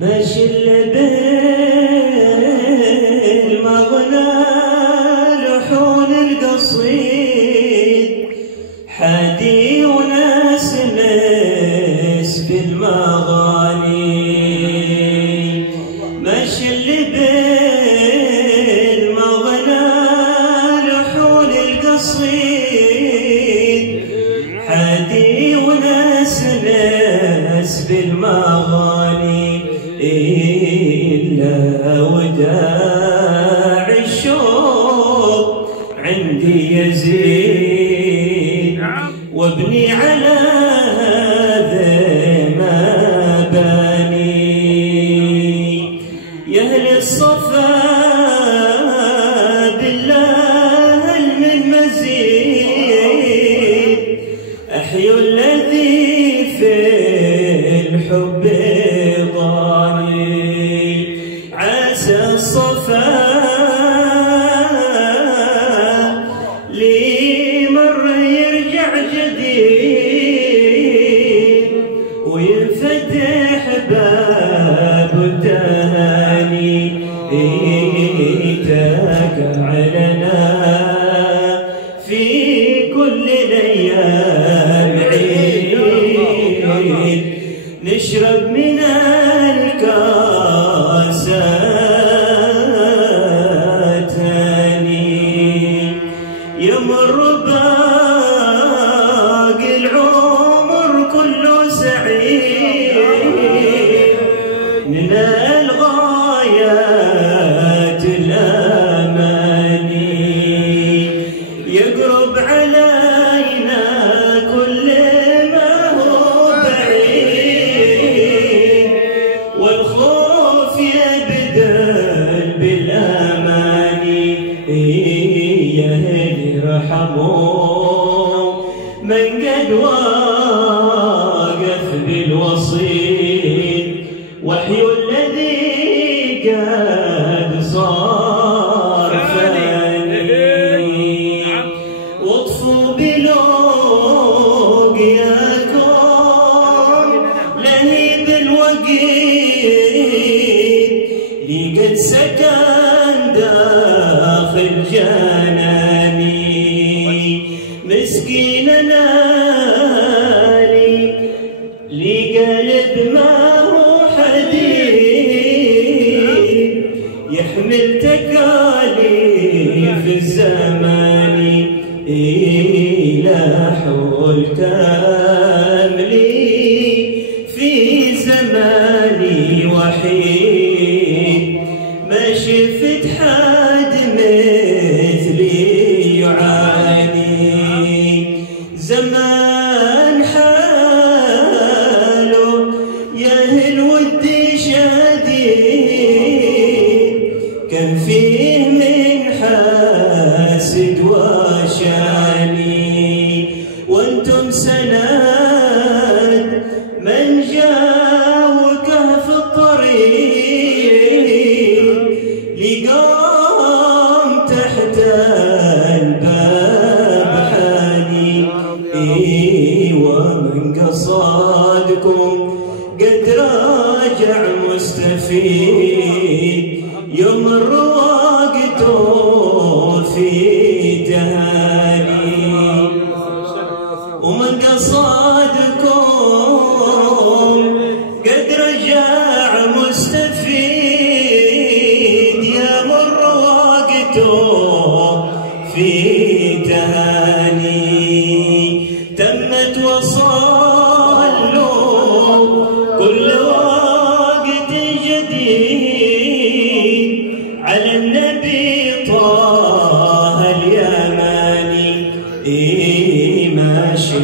ماشي بالمغنى لحون القصيد حادي وناس ناس بالمغاني ماشي بالمغنى لحون القصيد حادي وناس ناس بالمغاني إلا وداع الشوق عندي يزيد وابني على هذا ما باني يا أهل الصفا بالله هل من مزيد أحيوا الذي في الحب ضاني عسى الصفا لي مرة يرجع جديد وينفتح باب التهاني تقع لنا في كل الأيام عيد نشرب من الكاسات هاني يمر باقي العمر كله سعيد ننال غايات الأماني يقرب علينا كل ما هو بعيد والخوف يبدل بالأماني يا أهل ارحموا من قد واقف بالوصيد وحيوا الذي قد صار فاني واطفوا بلوقياكم لهيب الوقيد لي قد سكن داخل جناني مسكين نالي لي قلب ما هو حديد يحمل تكاليف الزمان لا حول كاملي في زماني وحيد ما شفت حد مثلي يعاني زمان حاله يا أهل ودي شديد كان فيه من حاسد وشاني وانتم سند من جاوكه في الطريق لقام تحت الباب حاني ومن قصادكم قد راجع مستفيد يمر وقته في تهاني ومن قصادكم قد رجع مستفيد يمر وقته في تهاني تمت وصلوا كل وقت جديد على النبي طه اليماني ماشي